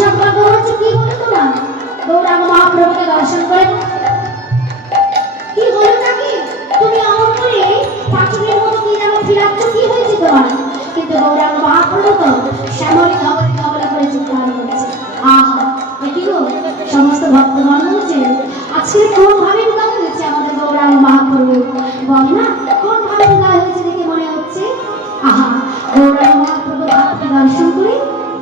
সম্পর্ক হচ্ছে কি হলো তোমার? গৌরাঙ্গ মহাপ্রভুকে দর্শন করে কি হলো নাকি? তুমি অমন করে পাঁচনের মতো কি যেন ফিরাচ্ছ, কি হয়েছে তোমার? কিন্তু গৌরাঙ্গ মহাপ্রভু তো শ্যামলী ধবলে ধবলে করে চিৎকার করছে, আহা কি গো সমস্ত ভক্তগণ হচ্ছে আজকে কোন ভাবে বিদায় হয়েছে আমাদের গৌরাঙ্গ মহাপ্রভু? বল না কোন ভাবে বিদায় হয়েছে দেখে মনে হচ্ছে? আহা গৌরাঙ্গ মহাপ্রভু ভক্তি দর্শন করে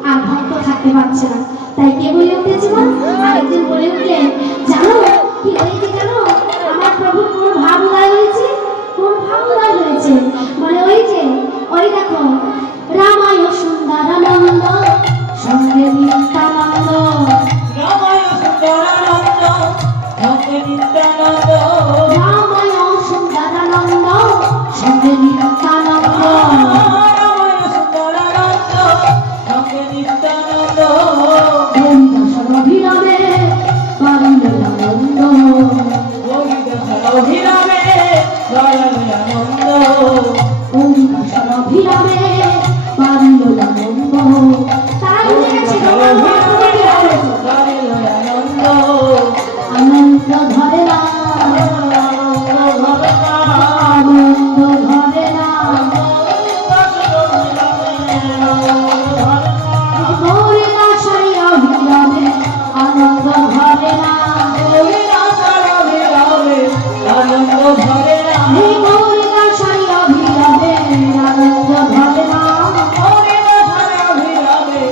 আর ভক্ত থাকতে পারছে না, তাই কে বলে উঠেছে মা? আরেকজন বলে উঠলেন, জানো কি হয়েছে জানো? আমার প্রভুর কোন ভাব উদয় হয়েছে? কোন ভাব উদয় হয়েছে? মানে ওই যে ওই দেখো রামায় সুন্দরানন্দ সঙ্গে নিত্যানন্দ, রামায় সুন্দরানন্দ সঙ্গে নিত্যানন্দ, রামায় সুন্দরানন্দ সঙ্গে নিত্যানন্দ, রামায় সুন্দরানন্দ সঙ্গে নিত্যানন্দ, হরিদাসর অভিরামে বারিলানন্দ, হরিদাসর অভিরামে বারিলানন্দ, হরিদাসর অভিরামে বারিলানন্দ। তারা বুঝে গেছে গৌরাঙ্গ মহাপ্রভু কি হয়েছে? বারিলানন্দ, আনন্দ ধরে না, আনন্দ ধরে না, হরিদাসর অভিরামে আনন্দ ধরে না, হরিদাসর অভিরামে আনন্দ ধরে না, এই হরিদাসর অভিরামে আনন্দ ধরে না, হরিদাসর অভিরামে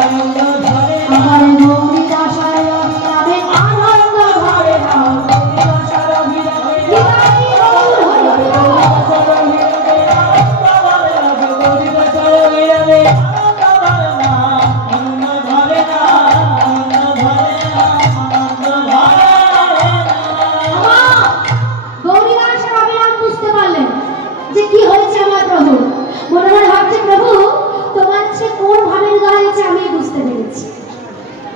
আনন্দ ধরে না, আমার হরিদাসর অভিরামে আনন্দ ধরে না। হরিদাসর অভিরামে নিতাই গৌর হরি হরি বল। আমা, গৌরীদাসের অভিরাম বুঝতে পারলেন যে কি হয়েছে আমার প্রভু। মনে মনে ভাবছে, প্রভু তোমার আজকে কোন ভাবে উদয় হয়েছে আমি বুঝতে পেরেছি।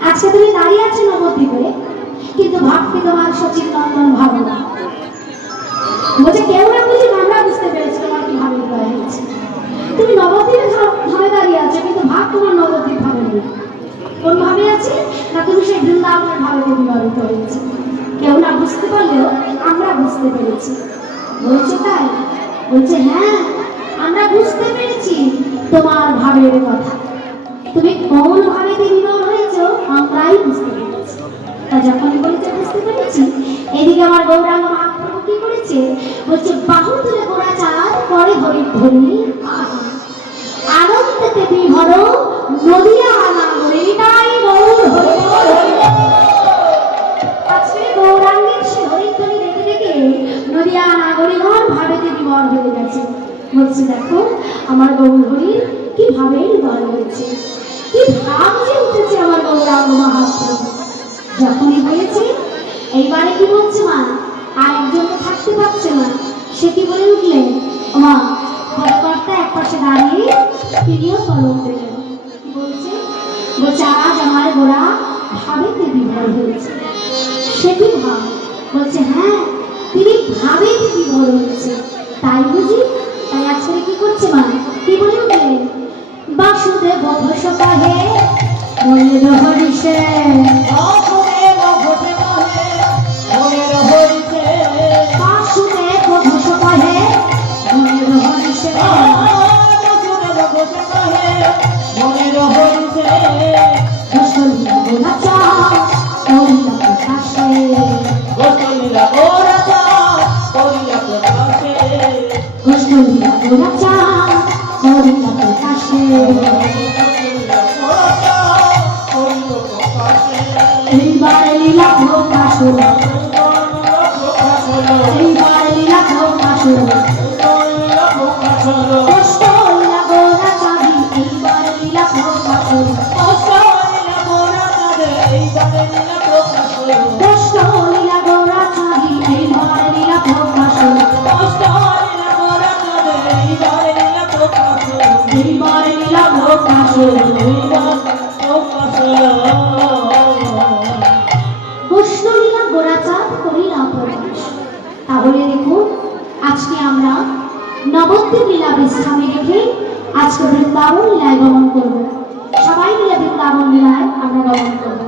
আজকে তুমি দাঁড়িয়ে আছো নবদ্বীপে, কিন্তু ভাবতে তোমার সচিন নন্দন ভাবনা বলছে কেউ না বুঝি আমরা বুঝতে পেরেছি তোমার কি ভাবে উদয় হয়েছে। তুমি নবদ্বীপে ভাবে দাঁড়িয়ে আছো, কিন্তু ভাব তোমার নবদ্বীপ ভাবে নেই। কোন ভাবে আছে না? তুমি সেই বৃন্দাবনের ভাবে বিবাহিত হয়েছে। কেউ না বুঝতে পারলেও আমরা বুঝতে পেরেছি। বলছে তাই? বলছে হ্যাঁ আমরা বুঝতে পেরেছি তোমার ভাবের কথা। তুমি কোন ভাবে বিবাহ হয়েছো আমরাই বুঝতে পেরেছি। তা যখন বলেছে বুঝতে পেরেছি, এদিকে আমার গৌরাঙ্গ মহাপ্রভু কি করেছে? বলছে বাহু তুলে গোড়াচাঁদ করে হরি ধরি আনন্দেতে বিভর নদিয়া নাগরে, তাই গৌর হরি বল হরি বল। আজকে গৌরাঙ্গের সে হরিধ্বনি দেখে দেখে নদিয়া নাগরিকগণ ভাবেতে বিভোর হয়ে গেছে। বলছে দেখো আমার গৌর হরির কি ভাবে হৃদয় হয়েছে, কি ভাব যে উঠেছে আমার গৌরাঙ্গ মহাপ্রভু। যখনই হয়েছে এইবারে কি বলছে মা? আর একজন তো থাকতে পারছে না, সে কি বলে উঠলেন, মা কর্তা এক পাশে দাঁড়িয়ে তিনিও কলম দিলেন। কি বলছে? বলছে আজ আমার গোড়া ভাবেতে বিভোর হয়েছে। সে কি ভাব? বলছে হ্যাঁ তিনি ভাবেতে বিভোর হয়েছে। তাই বুঝি? তাই আজকে কি করছে মা? কি বলে উঠলেন? বাসুদেব ঘোষ কাহে মনের হরিষে, বাসুদেব ঘোষ কাহে মনের হরিষে, বাসুদেব ঘোষ কাহে মনের হরিষে, বাসুদেব ঘোষ কাহে মনের হরিষে, ঘোষলীলা গোলাচা করিলা প্রকাশে, ঘোষলীলা গোরাচা করিলা প্রকাশে, ঘোষলীলা গোলাচা করিলা প্রকাশে, এইবার লীলা প্রকাশ হলো, এইবার লীলা প্রকাশ হলো, কষ্ট লীলা গোরা চাঁদি, এইবার লীলা প্রকাশ হলো, কষ্ট লীলা গোরা চাঁদি, এইবার লীলা প্রকাশ হলো, এইবার লীলা প্রকাশ হলো। কৃষ্ণলীলা গোরাচাঁদ করিলা প্রকাশ। তাহলে দেখুন আজকে আমরা নবদ্বীপ লীলা বিশ্রামে রেখে আজকে বৃন্দাবন লীলায় গমন করব। সবাই মিলে বৃন্দাবন লীলায় আমরা আত্মগমন করবো।